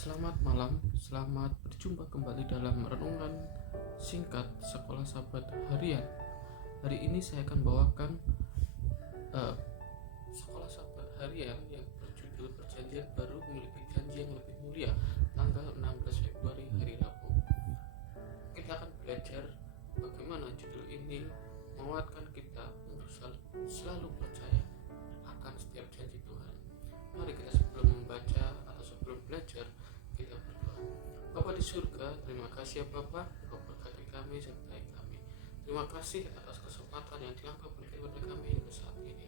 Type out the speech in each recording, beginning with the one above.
Selamat malam, selamat berjumpa kembali dalam renungan singkat Sekolah Sahabat Harian. Hari ini saya akan bawakan Sekolah Sahabat Harian yang berjudul Perjanjian Baru Memiliki Janji yang Lebih Mulia, tanggal 16 Februari hari Rabu. Kita akan belajar bagaimana judul ini menguatkan kita untuk selalu percaya akan setiap janji Tuhan. Mari kita sebelum membaca atau sebelum belajar, kita berdoa. Bapa di surga, terima kasih ya Bapa, Engkau berkati kami, sertai kami. Terima kasih atas kesempatan yang telah Engkau berikan kepada kami hingga saat ini.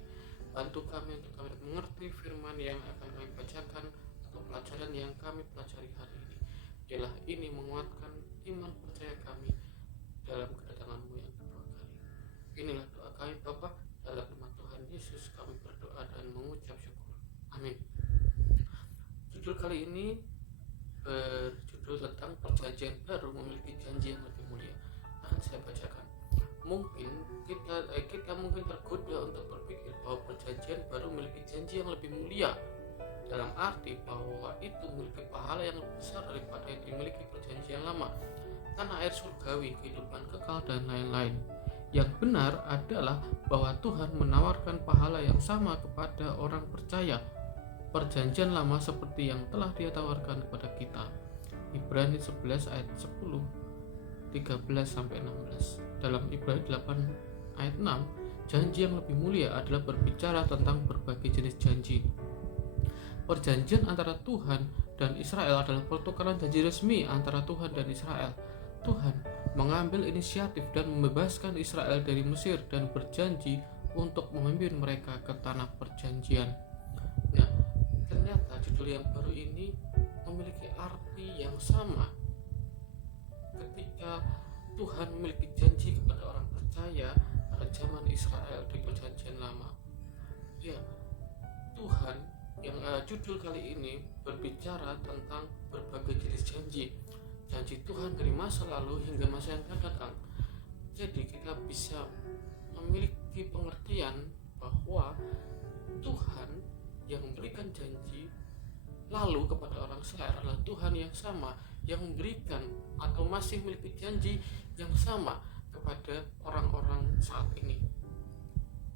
Bantu kami untuk kami mengerti firman yang akan kami bacakan atau pelajaran yang kami pelajari hari ini. Biarlah ini menguatkan iman percaya kami dalam kedatangan-Mu yang kedua kali. Inilah doa kami Bapa, dalam nama Tuhan Yesus kami berdoa dan mengucap syukur. Amin. Judul kali ini berjudul tentang perjanjian baru memiliki janji yang lebih mulia. Akan saya bacakan. Mungkin kita mungkin tergoda untuk berpikir bahwa perjanjian baru memiliki janji yang lebih mulia, dalam arti bahwa itu memiliki pahala yang lebih besar daripada yang dimiliki perjanjian lama, tanah air surgawi, kehidupan kekal, dan lain-lain. Yang benar adalah bahwa Tuhan menawarkan pahala yang sama kepada orang percaya perjanjian lama seperti yang telah Dia tawarkan kepada kita. Ibrani 11 ayat 10, 13-16. Dalam Ibrani 8 ayat 6, janji yang lebih mulia adalah berbicara tentang berbagai jenis janji. Perjanjian antara Tuhan dan Israel adalah pertukaran janji resmi antara Tuhan dan Israel. Tuhan mengambil inisiatif dan membebaskan Israel dari Mesir dan berjanji untuk memimpin mereka ke tanah perjanjian. Nah, ternyata judul yang baru ini memiliki arti yang sama. Ketika Tuhan memiliki janji kepada orang percaya pada zaman Israel di perjanjian lama, ya, Tuhan yang judul kali ini berbicara tentang berbagai jenis janji Tuhan dari masa lalu hingga masa yang akan datang. Jadi kita bisa memiliki pengertian bahwa Tuhan yang memberikan janji lalu kepada orang Israel adalah Tuhan yang sama yang memberikan atau masih memiliki janji yang sama kepada orang-orang saat ini.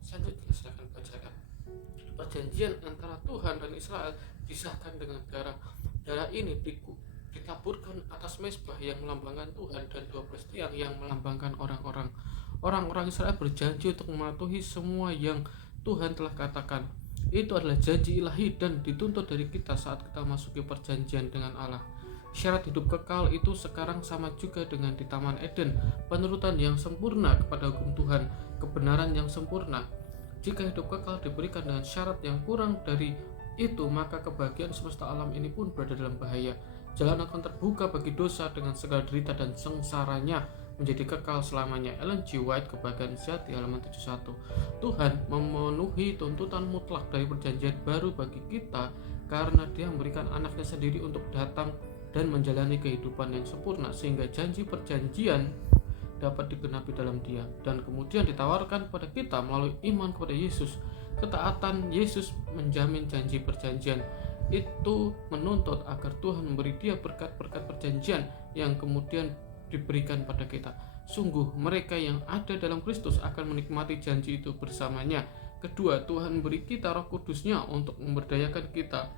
Selanjutnya saya akan bacakan. Perjanjian antara Tuhan dan Israel disahkan dengan darah. Darah ini ditaburkan atas mezbah yang melambangkan Tuhan dan 12 tiang yang melambangkan orang-orang. Orang-orang Israel berjanji untuk mematuhi semua yang Tuhan telah katakan. Itu adalah janji ilahi dan dituntut dari kita saat kita masuki perjanjian dengan Allah. Syarat hidup kekal itu sekarang sama juga dengan di Taman Eden, penurutan yang sempurna kepada hukum Tuhan, kebenaran yang sempurna. Jika hidup kekal diberikan dengan syarat yang kurang dari itu, maka kebahagiaan semesta alam ini pun berada dalam bahaya. Jalan akan terbuka bagi dosa dengan segala derita dan sengsaranya menjadi kekal selamanya. Ellen G. White, Kebahagiaan Sejati, halaman 71. Tuhan memenuhi tuntutan mutlak dari perjanjian baru bagi kita karena Dia memberikan anaknya sendiri untuk datang dan menjalani kehidupan yang sempurna sehingga janji perjanjian dapat digenapi dalam Dia dan kemudian ditawarkan kepada kita melalui iman kepada Yesus. Ketaatan Yesus menjamin janji perjanjian itu menuntut agar Tuhan memberi Dia berkat-berkat perjanjian yang kemudian diberikan pada kita. Sungguh mereka yang ada dalam Kristus akan menikmati janji itu bersamanya. Kedua, Tuhan memberi kita Roh Kudus-Nya untuk memberdayakan kita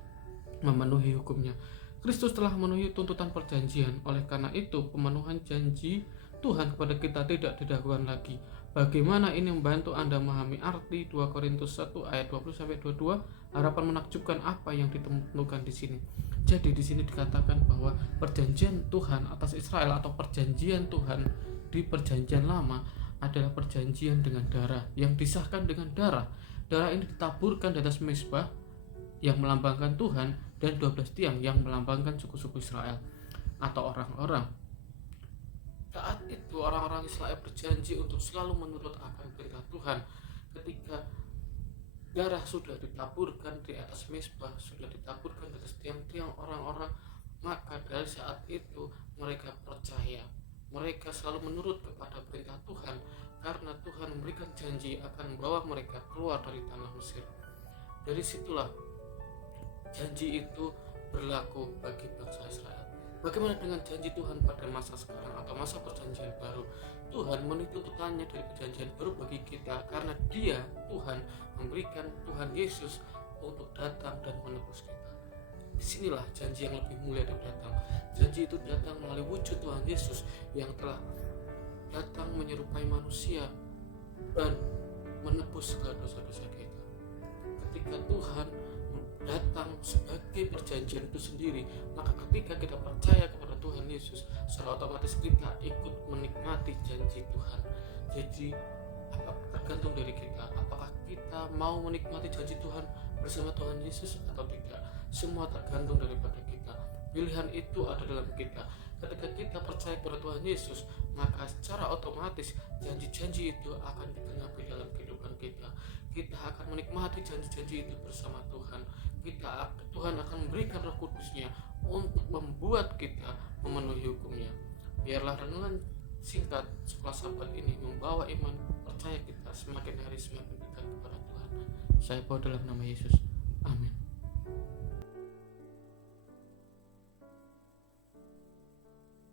memenuhi hukum-Nya. Kristus telah memenuhi tuntutan perjanjian. Oleh karena itu, pemenuhan janji Tuhan kepada kita tidak didahulukan lagi. Bagaimana ini membantu Anda memahami arti 2 Korintus 1 ayat 20-22? Harapan menakjubkan apa yang ditemukan di sini. Jadi di sini dikatakan bahwa perjanjian Tuhan atas Israel atau perjanjian Tuhan di perjanjian lama adalah perjanjian dengan darah yang disahkan dengan darah. Darah ini ditaburkan di atas mezbah yang melambangkan Tuhan dan 12 tiang yang melambangkan suku-suku Israel atau orang-orang. Saat itu orang-orang Israel berjanji untuk selalu menurut akan perintah Tuhan. Ketika darah sudah ditaburkan di atas mezbah, sudah ditaburkan di atas tiang-tiang orang-orang, maka dari saat itu mereka percaya. Mereka selalu menurut kepada perintah Tuhan karena Tuhan memberikan janji akan membawa mereka keluar dari tanah Mesir. Dari situlah janji itu berlaku bagi bangsa Israel. Bagaimana dengan janji Tuhan pada masa sekarang atau masa perjanjian baru? Tuhan menitik tuntutannya dari perjanjian baru bagi kita karena Dia, Tuhan, memberikan Tuhan Yesus untuk datang dan menebus kita. Disinilah janji yang lebih mulia itu datang. Janji itu datang melalui wujud Tuhan Yesus yang telah datang menyerupai manusia dan menebus segala dosa-dosa kita. Ketika Tuhan datang sebagai perjanjian itu sendiri, maka ketika kita percaya kepada Tuhan Yesus, secara otomatis kita ikut menikmati janji Tuhan. Jadi tergantung dari kita, apakah kita mau menikmati janji Tuhan bersama Tuhan Yesus atau tidak. Semua tergantung daripada kita. Pilihan itu ada dalam kita. Ketika kita percaya kepada Tuhan Yesus, maka secara otomatis janji-janji itu akan digenapi dalam kehidupan kita. Kita akan menikmati janji-janji itu bersama Tuhan. Tuhan akan memberikan Roh Kudus-Nya untuk membuat kita memenuhi hukum-Nya. Biarlah renungan singkat sekolah Sabat ini membawa iman percaya kita semakin hari semakin dekat kepada Tuhan. Saya bawa dalam nama Yesus. Amin.